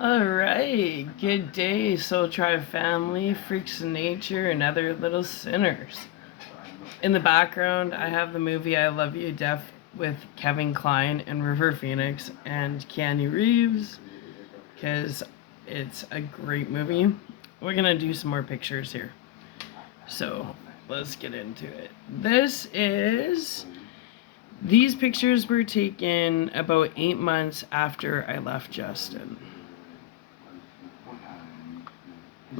All right, good day, Soul Tribe family, freaks of nature, and other little sinners. In the background, I have the movie I Love You Deaf with Kevin Kline and River Phoenix and Keanu Reeves because it's a great movie. We're gonna do some more pictures here. So let's get into it. These pictures were taken about 8 months after I left Justin.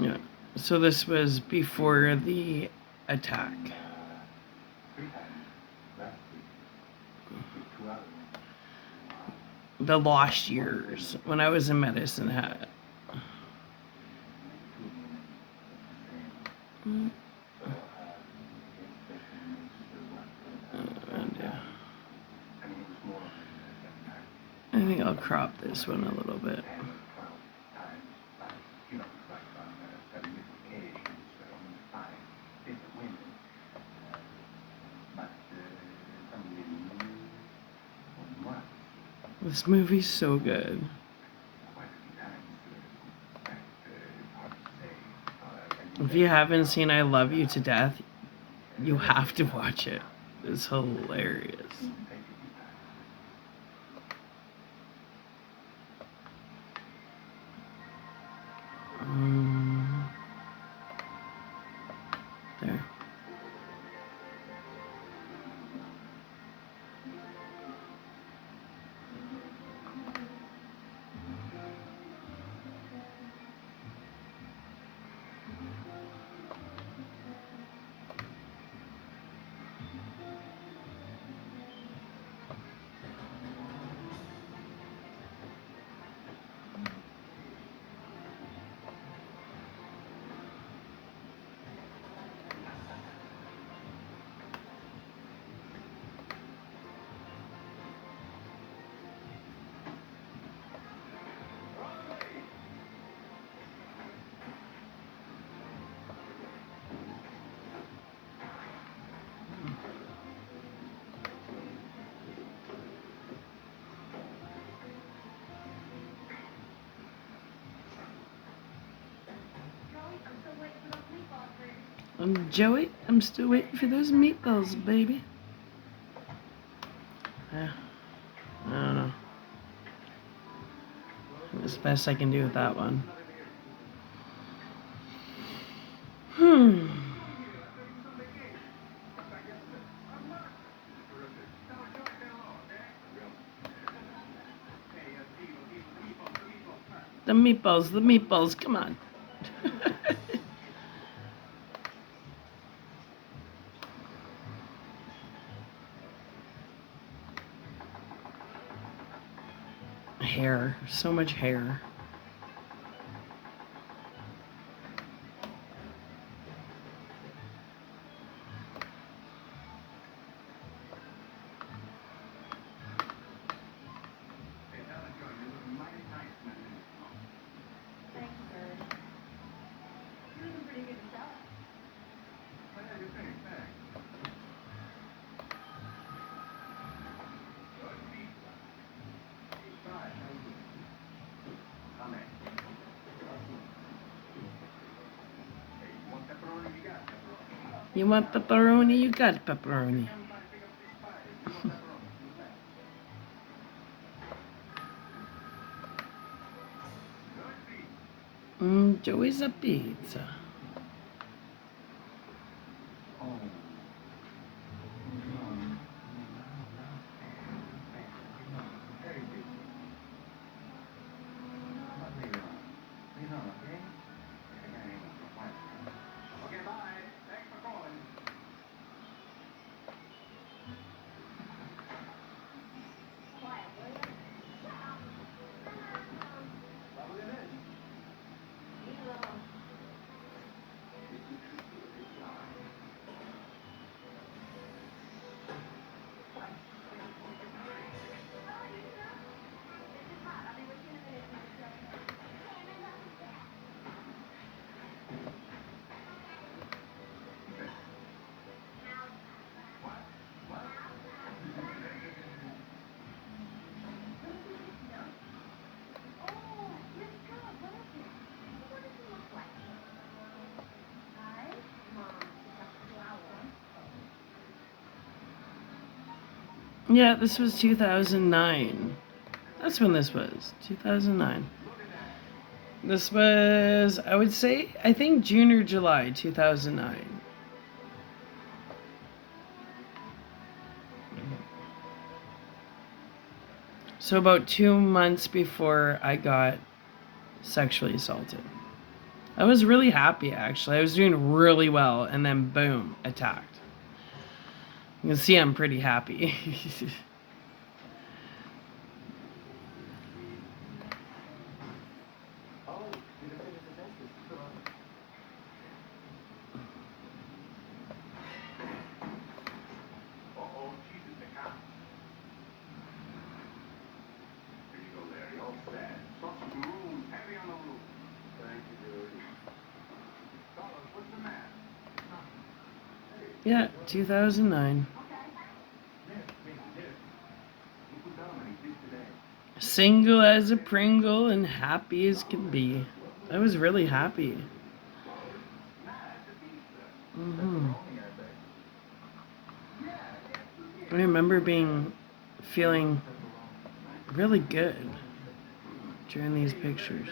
Yeah. So this was before the attack. The lost years when I was in Medicine Hat. And, I think I'll crop this one a little bit. This movie's so good. If you haven't seen I Love You to Death, you have to watch it. It's hilarious. There. Joey, I'm still waiting for those meatballs, baby. Yeah. I don't know. It's the best I can do with that one. The meatballs, come on. Hair, so much hair. You want pepperoni? You got pepperoni. Joey's a pizza. Yeah, this was 2009. That's when this was. 2009. This was, I would say, I think June or July 2009. So about 2 months before I got sexually assaulted. I was really happy actually. I was doing really well, and then boom, attacked. You can see I'm pretty happy. Yeah, 2009. Single as a Pringle and happy as can be. I was really happy. I remember feeling really good during these pictures.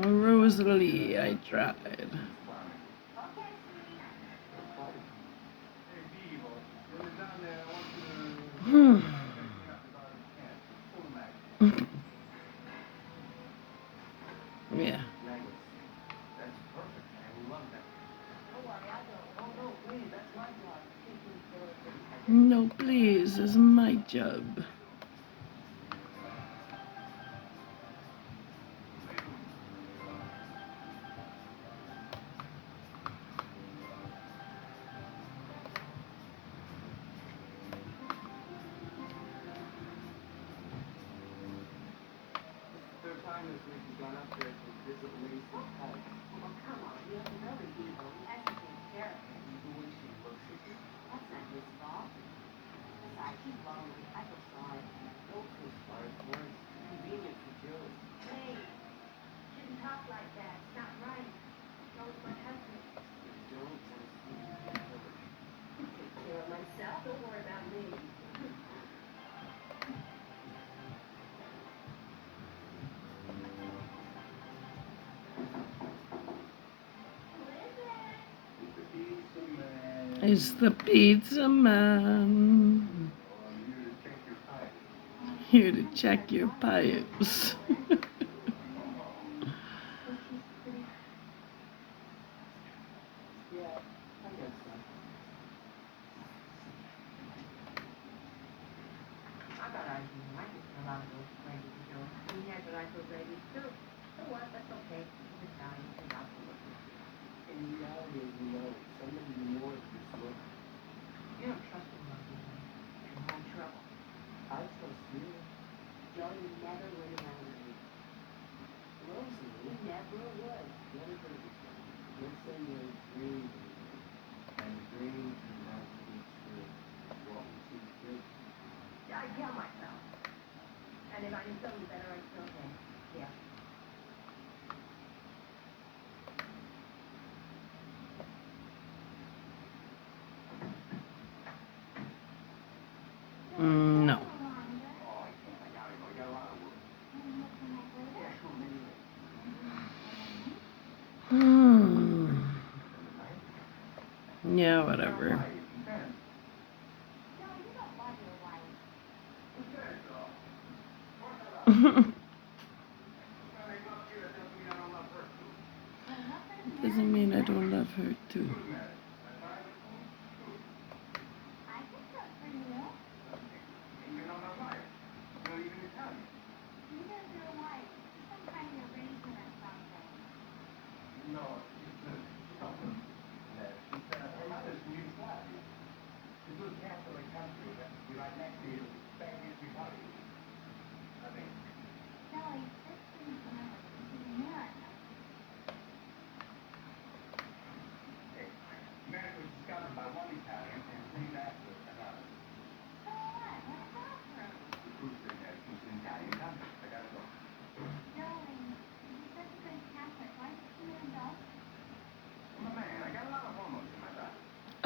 Rosalie, I tried. Yeah. No, please, it's my job. It's the pizza man. Here to check your pipes. No. Yeah, whatever. Doesn't mean I don't love her. there too.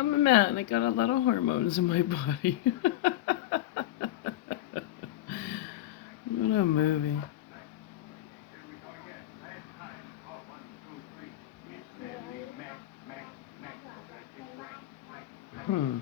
I'm a man. I got a lot of hormones in my body. What a movie. Hmm.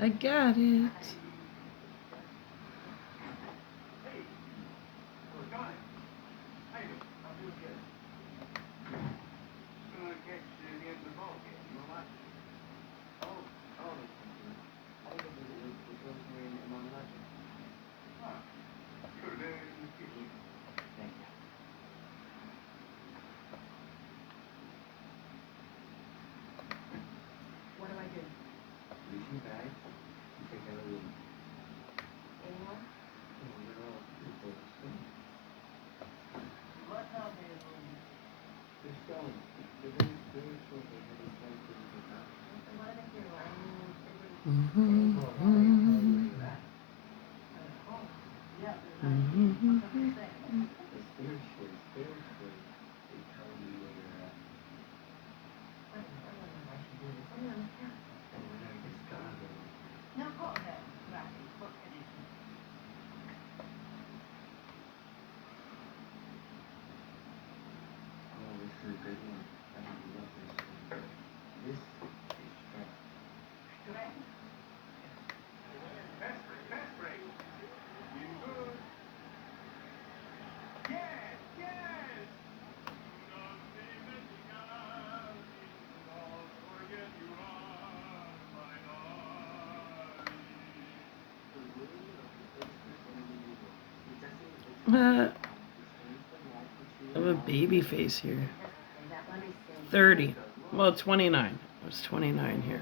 I got it. I have a baby face here. 30. Well, 29. I was 29 here.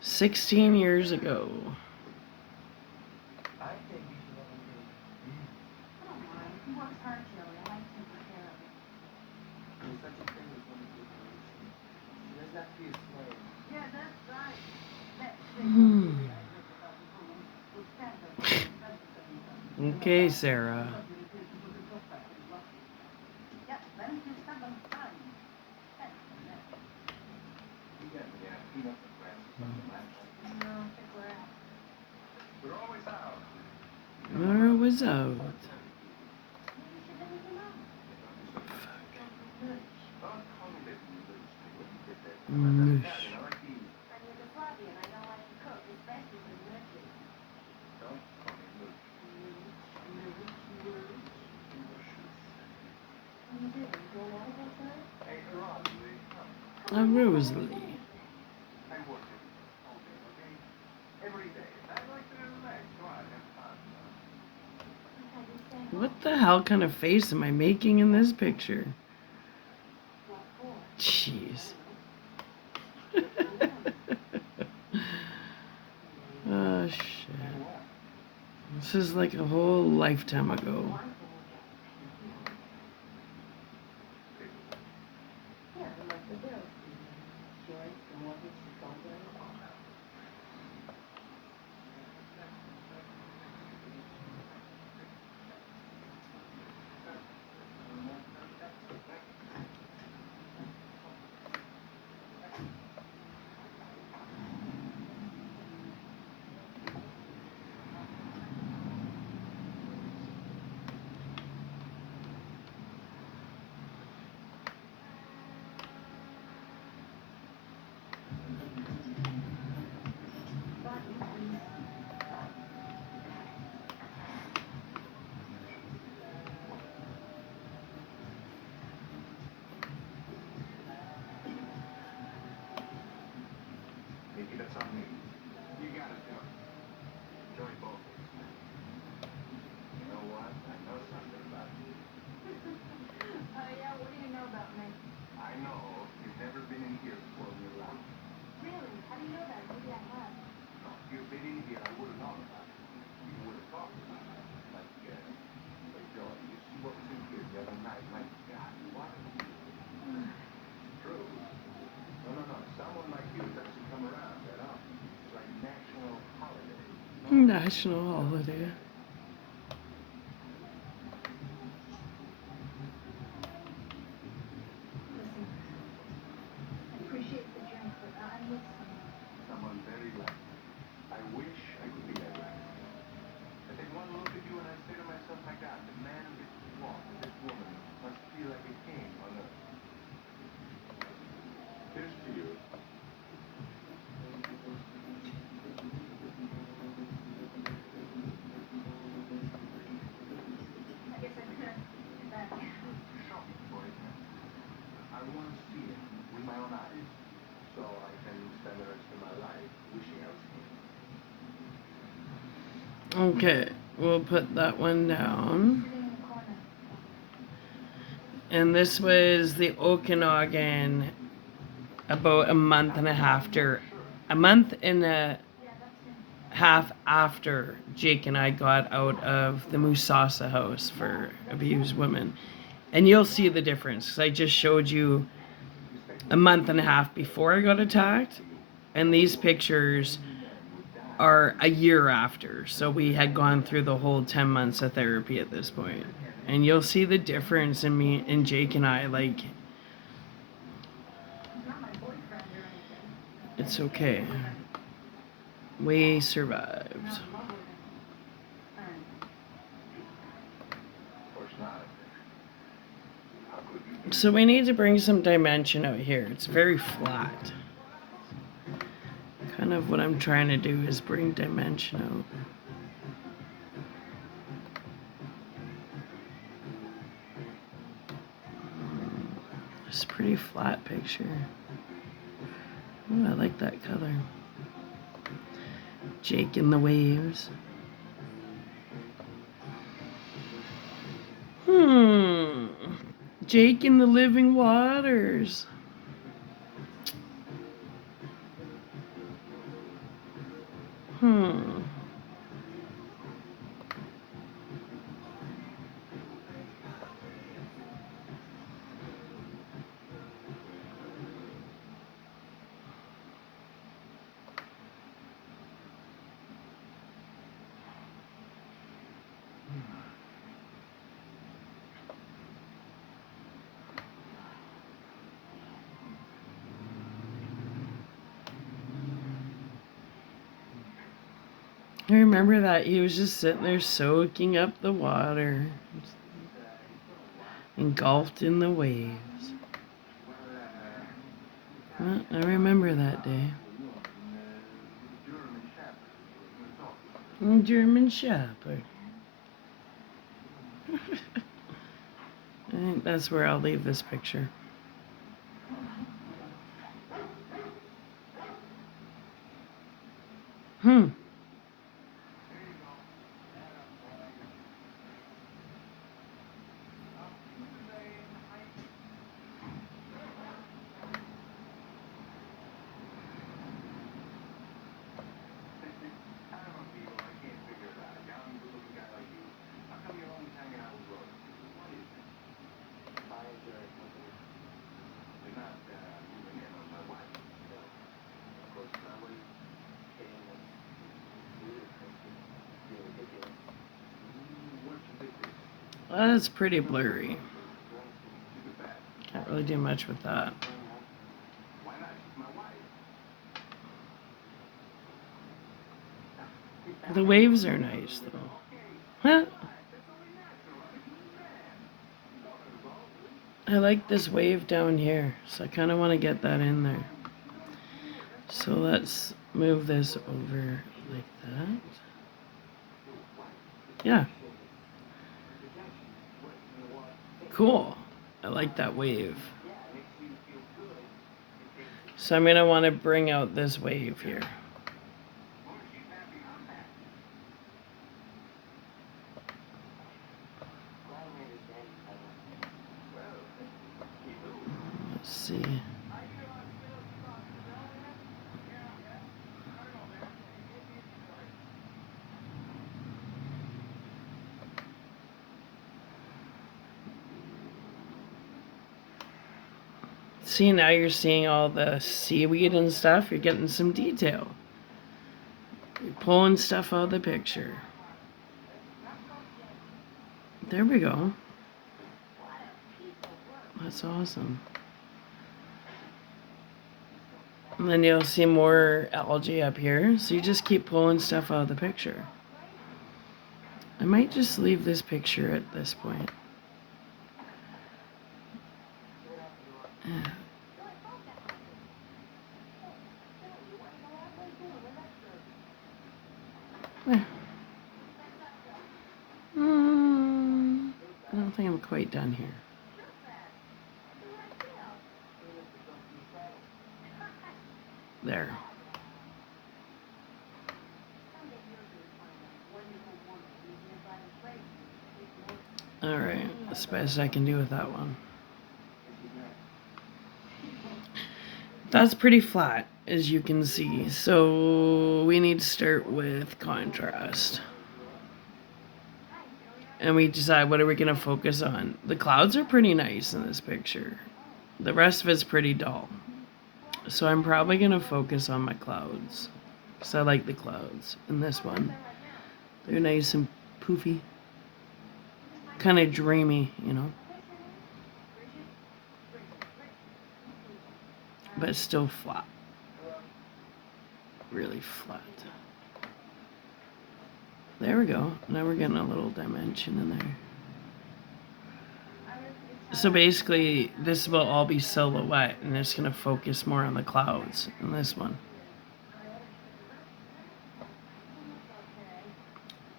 16 years ago. Hmm. Okay, Sarah. Where was out? Noosh. A Rosalie. What the hell kind of face am I making in this picture? Jeez. Oh shit. This is like a whole lifetime ago. National holiday. Okay, we'll put that one down. And this was the Okanagan about a month and a half after Jake and I got out of the Musasa house for abused women. And you'll see the difference, because I just showed you a month and a half before I got attacked, and these pictures are a year after. So we had gone through the whole 10 months of therapy at this point. And you'll see the difference in me and Jake and I. Like, it's okay. We survived. So we need to bring some dimension out here. It's very flat. Kind of what I'm trying to do is bring dimension out. It's a pretty flat picture. Oh, I like that color. Jake in the waves. Jake in the living waters. I remember that he was just sitting there soaking up the water, engulfed in the waves. Well, I remember that day. German Shepherd. I think that's where I'll leave this picture. Hmm. That's pretty blurry. Can't really do much with that. The waves are nice, though. Huh? I like this wave down here, so I kind of want to get that in there. So let's move this over like that. Yeah. Cool. I like that wave. So I'm going to want to bring out this wave here. Let's see. See, now you're seeing all the seaweed and stuff. You're getting some detail. You're pulling stuff out of the picture. There we go. That's awesome. And then you'll see more algae up here. So you just keep pulling stuff out of the picture. I might just leave this picture at this point. I don't think I'm quite done here. There. Alright, that's the best I can do with that one. That's pretty flat, as you can see. So we need to start with contrast. And we decide what are we going to focus on. The clouds are pretty nice in this picture. The rest of it's pretty dull. So I'm probably going to focus on my clouds. Because I like the clouds in this one. They're nice and poofy. Kind of dreamy, you know. But it's still flat. Really flat. There we go. Now we're getting a little dimension in there. So basically, this will all be silhouette, and it's going to focus more on the clouds in this one.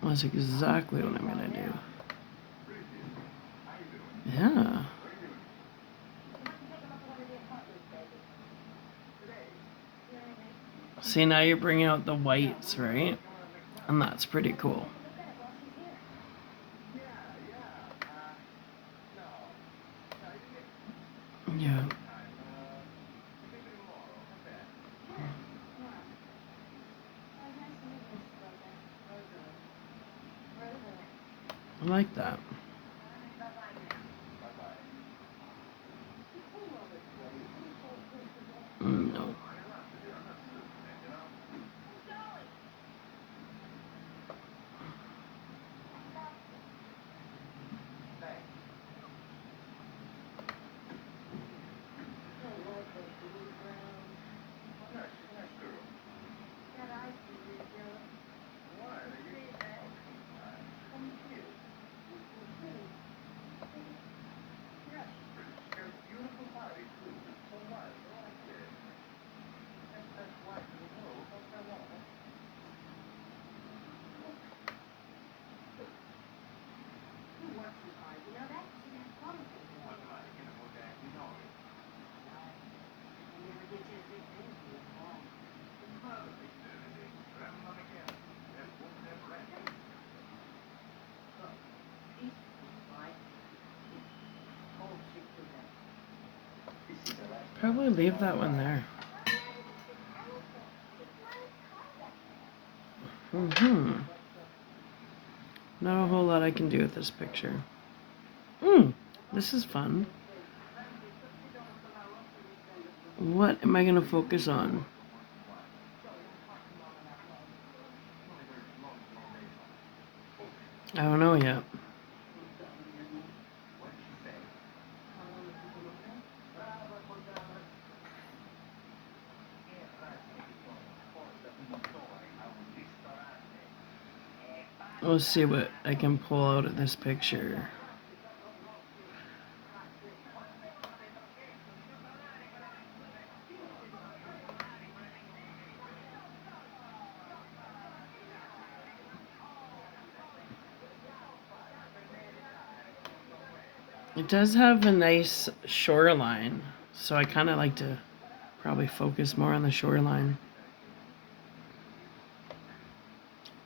That's exactly what I'm going to do. Yeah. See, now you're bringing out the whites, right? And that's pretty cool. Yeah. I like that. No. Probably leave that one there. Not a whole lot I can do with this picture. This is fun. What am I going to focus on? I don't know yet. We'll see what I can pull out of this picture. It does have a nice shoreline, so I kind of like to probably focus more on the shoreline.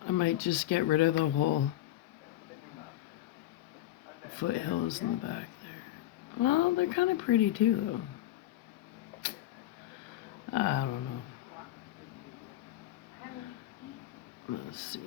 I might just get rid of the whole foothills in the back there. Well, they're kind of pretty too, though. I don't know. Let's see.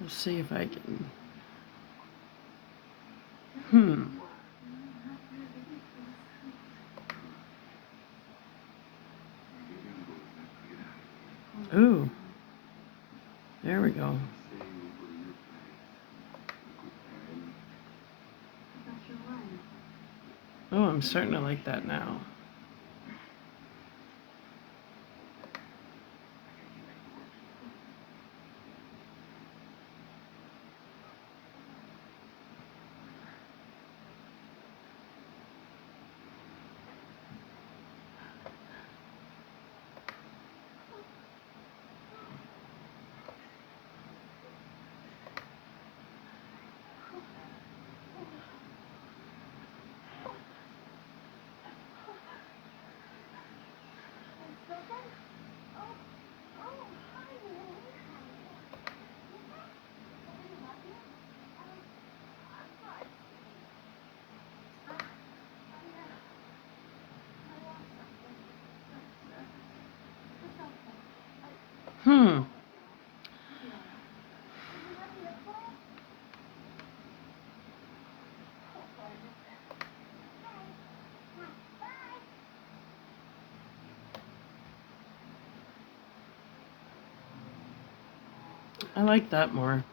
Let's see if I can. Ooh. There we go. Oh, I'm starting to like that now. I like that more.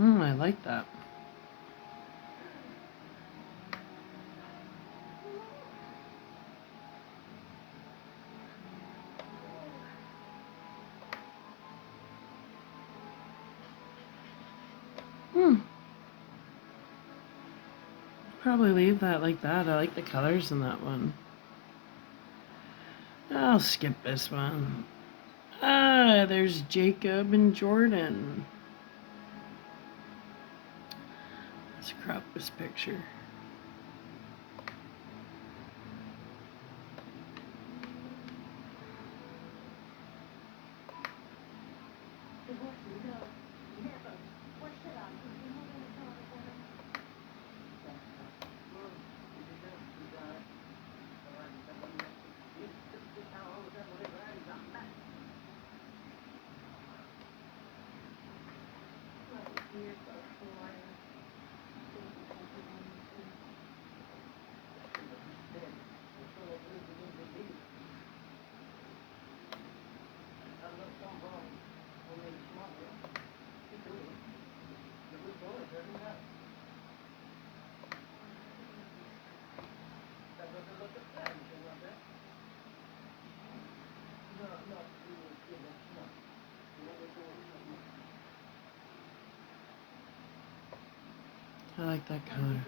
I like that. Probably leave that like that. I like the colors in that one. I'll skip this one. Ah, there's Jacob and Jordan. Let's crop this picture. I like that color.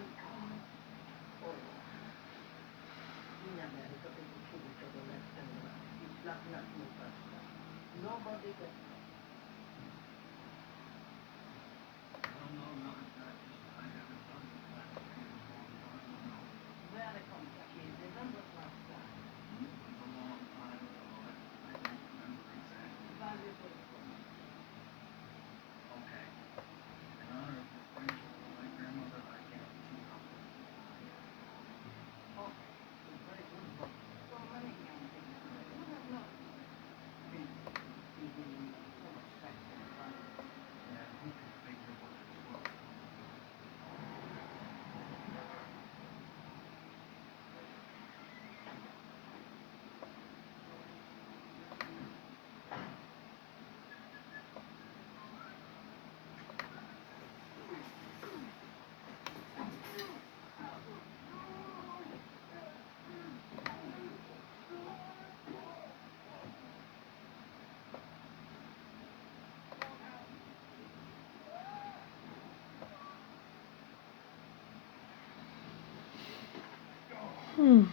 Hmm.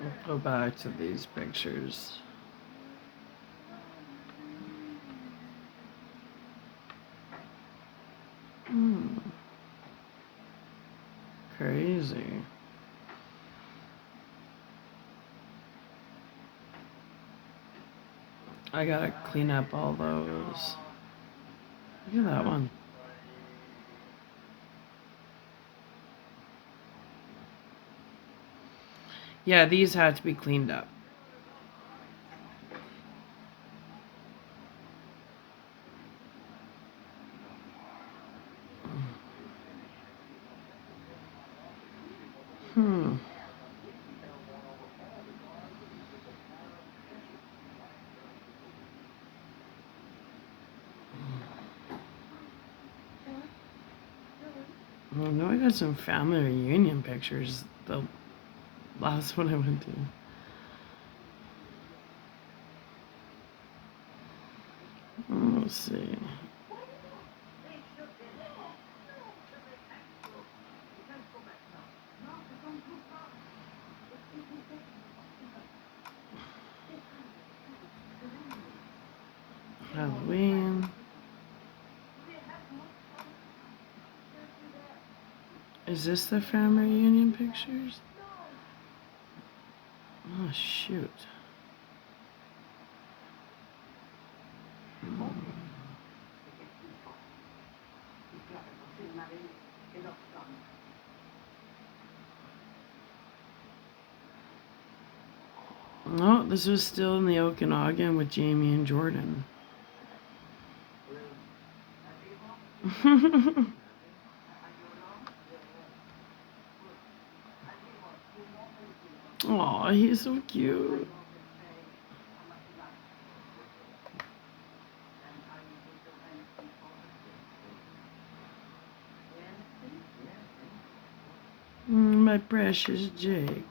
We'll go back to these pictures. Crazy. I gotta clean up all those. Look at that one. Yeah, these had to be cleaned up. Well, I know I got some family reunion pictures. The last one I went to. Let's see. Halloween. Is this the family reunion pictures? Oh, shoot. No, this was still in the Okanagan with Jamie and Jordan. Aw, he's so cute. My precious Jake.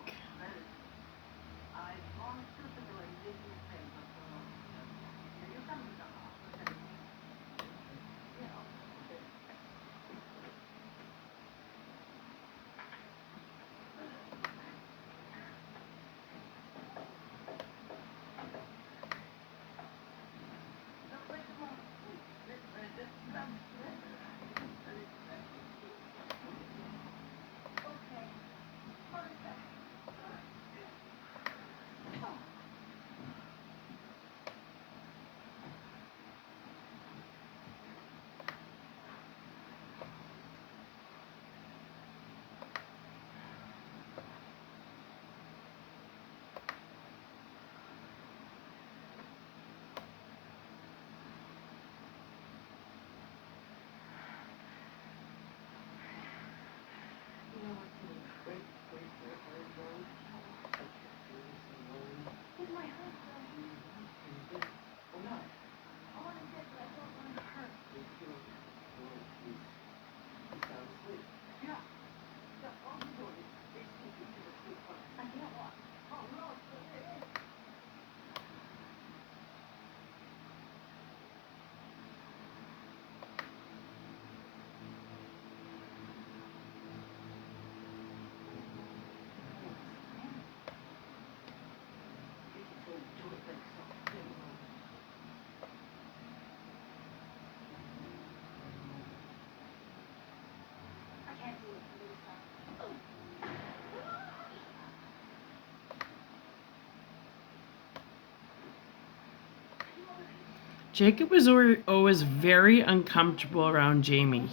Jacob was always very uncomfortable around Jamie.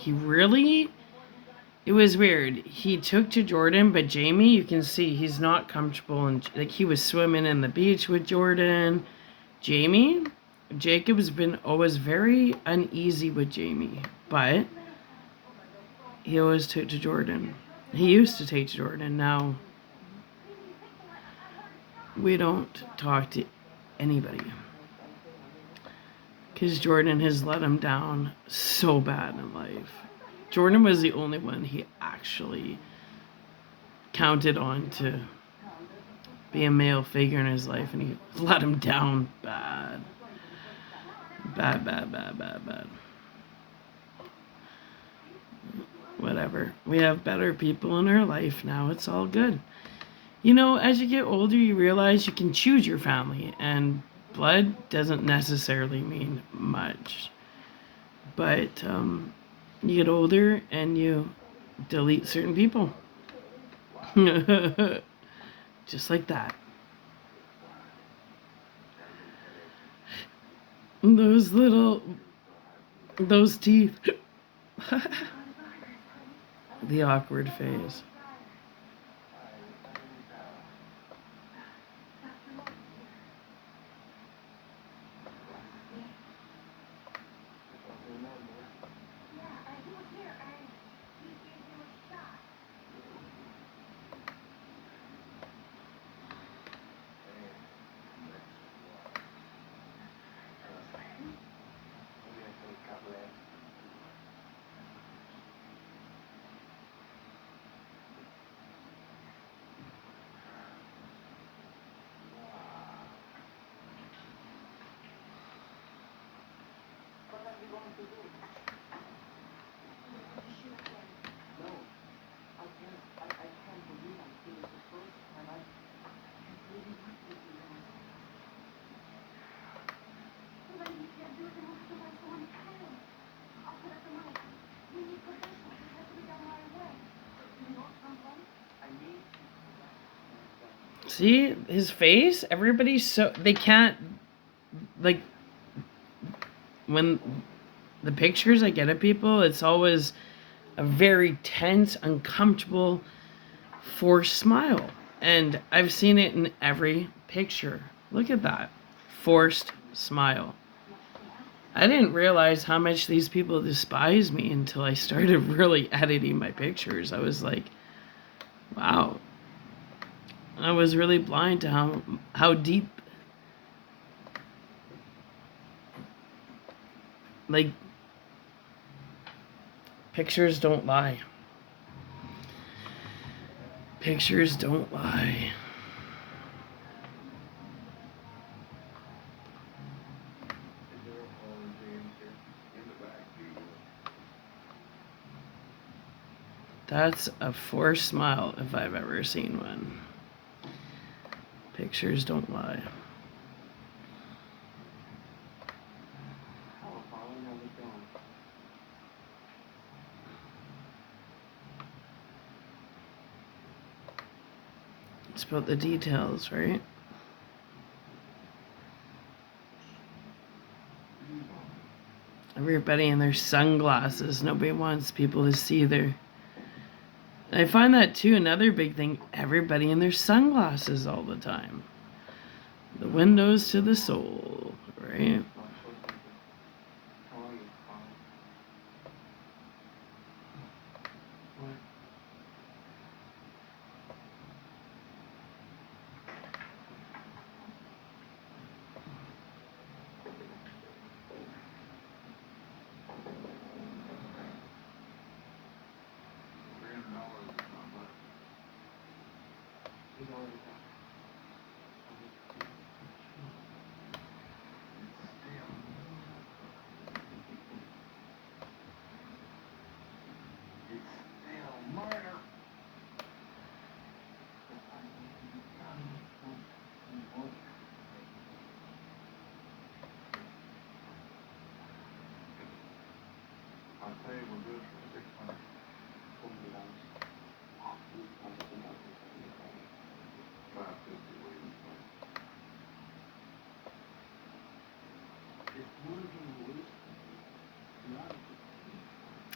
It was weird. He took to Jordan, but Jamie, you can see he's not comfortable. And like he was swimming in the beach with Jordan. Jacob's been always very uneasy with Jamie, but he always took to Jordan. He used to take to Jordan. Now we don't talk to anybody. Because Jordan has let him down so bad in life. Jordan was the only one he actually counted on to be a male figure in his life, and he let him down bad. Bad. Whatever. We have better people in our life now. It's all good. You know, as you get older, you realize you can choose your family, and blood doesn't necessarily mean much. But you get older and you delete certain people. Just like that. Those little, those teeth. The awkward phase. See his face? Everybody's so they can't like when the pictures I get of people, it's always a very tense, uncomfortable, forced smile. And I've seen it in every picture. Look at that. Forced smile. I didn't realize how much these people despise me until I started really editing my pictures. I was like, wow. I was really blind to how deep, like, pictures don't lie. Pictures don't lie. That's a forced smile if I've ever seen one. Pictures don't lie. It's about the details, right? Everybody in their sunglasses. Nobody wants people to see their... I find that too, another big thing. Everybody in their sunglasses all the time. The windows to the soul, right?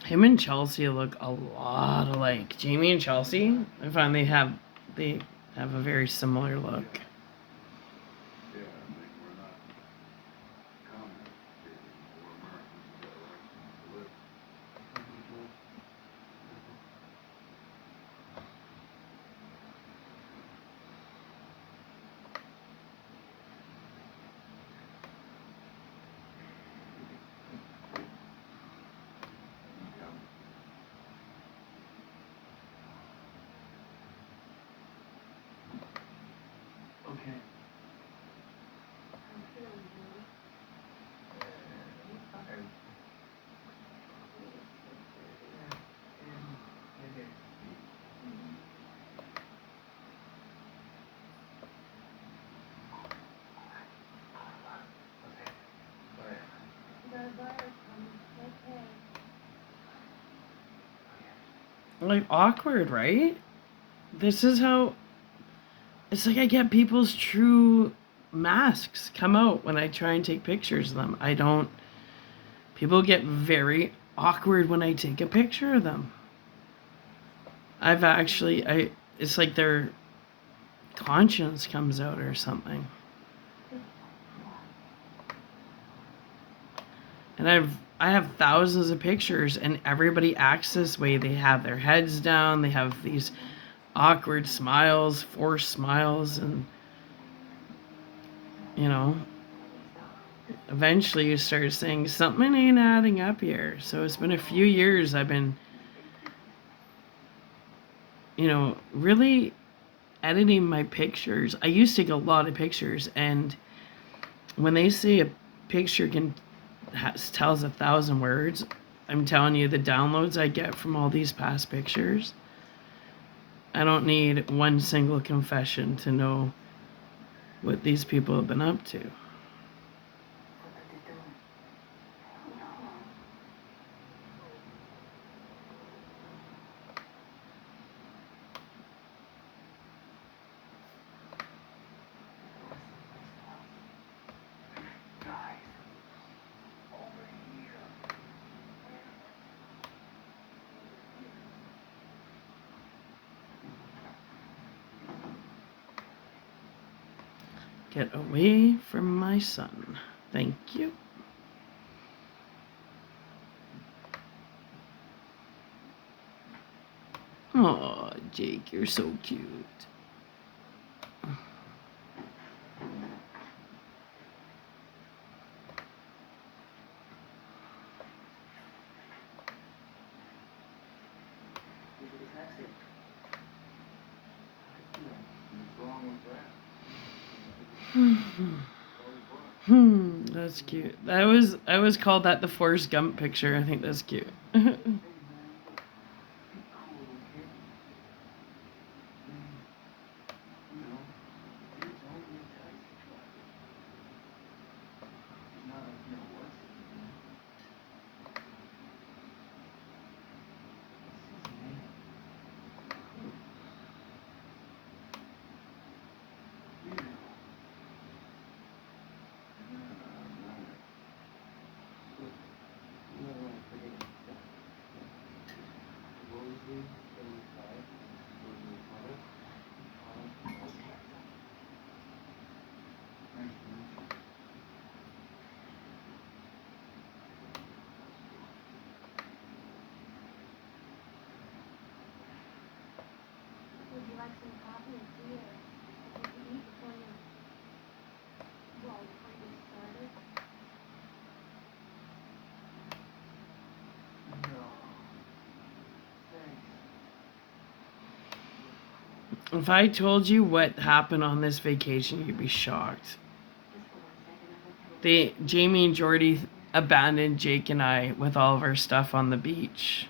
Him and Chelsea look a lot alike. Jamie and Chelsea, I find they have a very similar look. like awkward, right? This is how it's like I get people's true masks come out when I try and take pictures of them. I don't People get very awkward when I take a picture of them. I it's like their conscience comes out or something. And I have thousands of pictures and everybody acts this way. They have their heads down, they have these awkward smiles, forced smiles, and you know, eventually you start saying something ain't adding up here. So it's been a few years I've been, really editing my pictures. I used to take a lot of pictures, and when they say a picture tells 1,000 words, I'm telling you, the downloads I get from all these past pictures, I don't need one single confession to know what these people have been up to. Get away from my son. Thank you. Oh, Jake, you're so cute. That's cute. I was called that the Forrest Gump picture. I think that's cute. If I told you what happened on this vacation, you'd be shocked. Jamie and Jordy abandoned Jake and I with all of our stuff on the beach.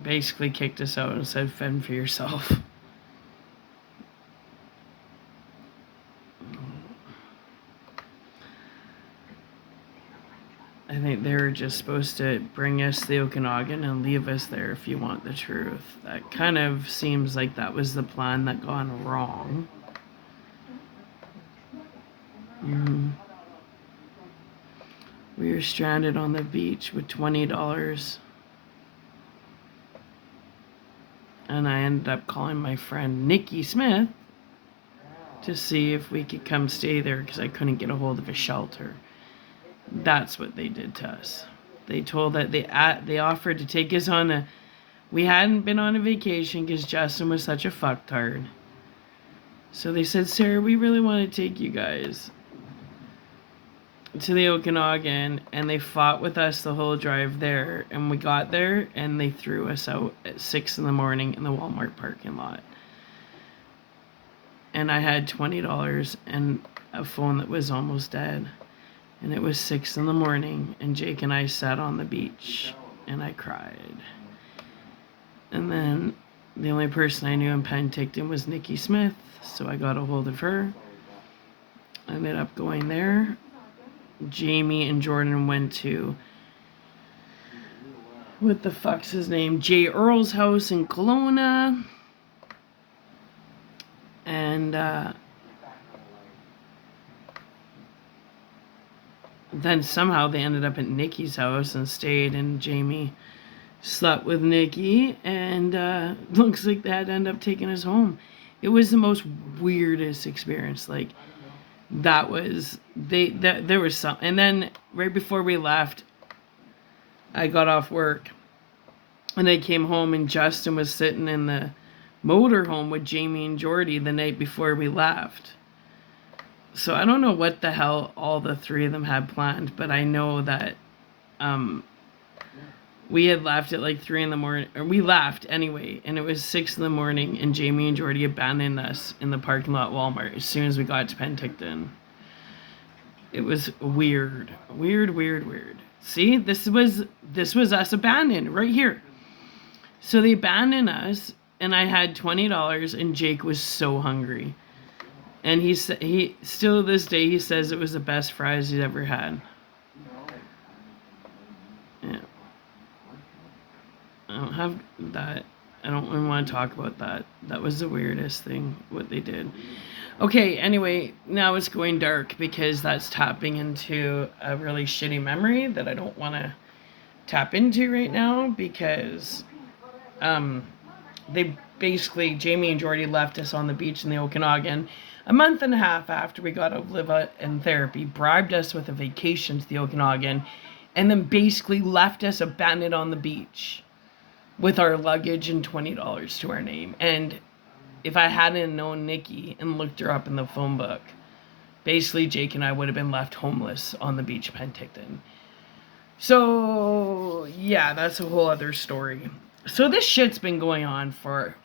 Basically kicked us out and said, fend for yourself. I think they were just supposed to bring us to the Okanagan and leave us there if you want the truth. That kind of seems like that was the plan that gone wrong. We were stranded on the beach with $20. And I ended up calling my friend Nikki Smith to see if we could come stay there because I couldn't get a hold of a shelter. That's what they did to us. They told that they offered to take us on a... We hadn't been on a vacation because Justin was such a fucktard. So they said, Sarah, we really want to take you guys to the Okanagan, and they fought with us the whole drive there, and we got there and they threw us out at 6 in the morning in the Walmart parking lot. And I had $20 and a phone that was almost dead, and it was 6 in the morning, and Jake and I sat on the beach and I cried. And then the only person I knew in Penticton was Nikki Smith, so I got a hold of her. I ended up going there. Jamie and Jordan went to what the fuck's his name? Jay Earl's house in Kelowna. And then somehow they ended up at Nikki's house and stayed, and Jamie slept with Nikki, and looks like they had to end up taking us home. It was the most weirdest experience. Like, that was, there was some, and then right before we left, I got off work, and I came home, and Justin was sitting in the motorhome with Jamie and Jordy the night before we left. So I don't know what the hell all the three of them had planned, but I know that we had left at like 3 in the morning, or we left anyway, and it was 6 in the morning, and Jamie and Jordy abandoned us in the parking lot Walmart as soon as we got to Penticton. It was weird. Weird. See, this was us abandoned right here. So they abandoned us, and I had $20, and Jake was so hungry. And he still to this day, he says it was the best fries he's ever had. Yeah. I don't have that. I don't even want to talk about that. That was the weirdest thing, what they did. Okay, anyway, now it's going dark because that's tapping into a really shitty memory that I don't want to tap into right now, because they basically, Jamie and Jordy left us on the beach in the Okanagan a month and a half after we got out of live in therapy, bribed us with a vacation to the Okanagan, and then basically left us abandoned on the beach with our luggage and $20 to our name. And if I hadn't known Nikki and looked her up in the phone book, basically Jake and I would have been left homeless on the beach of Penticton. So, yeah, that's a whole other story. So this shit's been going on for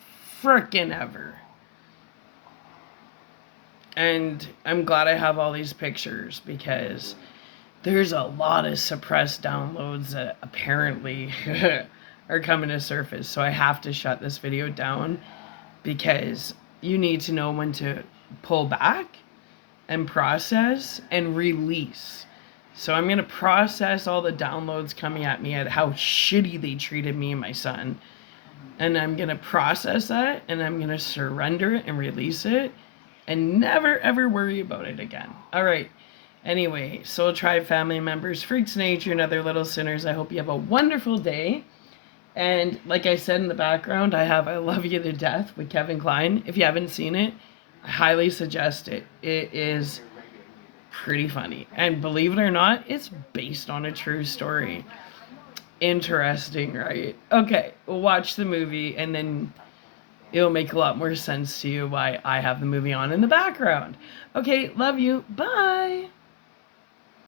frickin' ever. And I'm glad I have all these pictures, because there's a lot of suppressed downloads that apparently are coming to surface. So I have to shut this video down, because you need to know when to pull back and process and release. So I'm going to process all the downloads coming at me at how shitty they treated me and my son. And I'm going to process that, and I'm going to surrender it and release it, and never ever worry about it again. All right. Anyway, Soul Tribe family members, freaks nature, and other little sinners, I hope you have a wonderful day. And like I said in the background, I have I Love You to Death with Kevin Kline. If you haven't seen it, I highly suggest it. It is pretty funny. And believe it or not, it's based on a true story. Interesting, right? Okay, we'll watch the movie, and then it'll make a lot more sense to you why I have the movie on in the background. Okay, love you. Bye.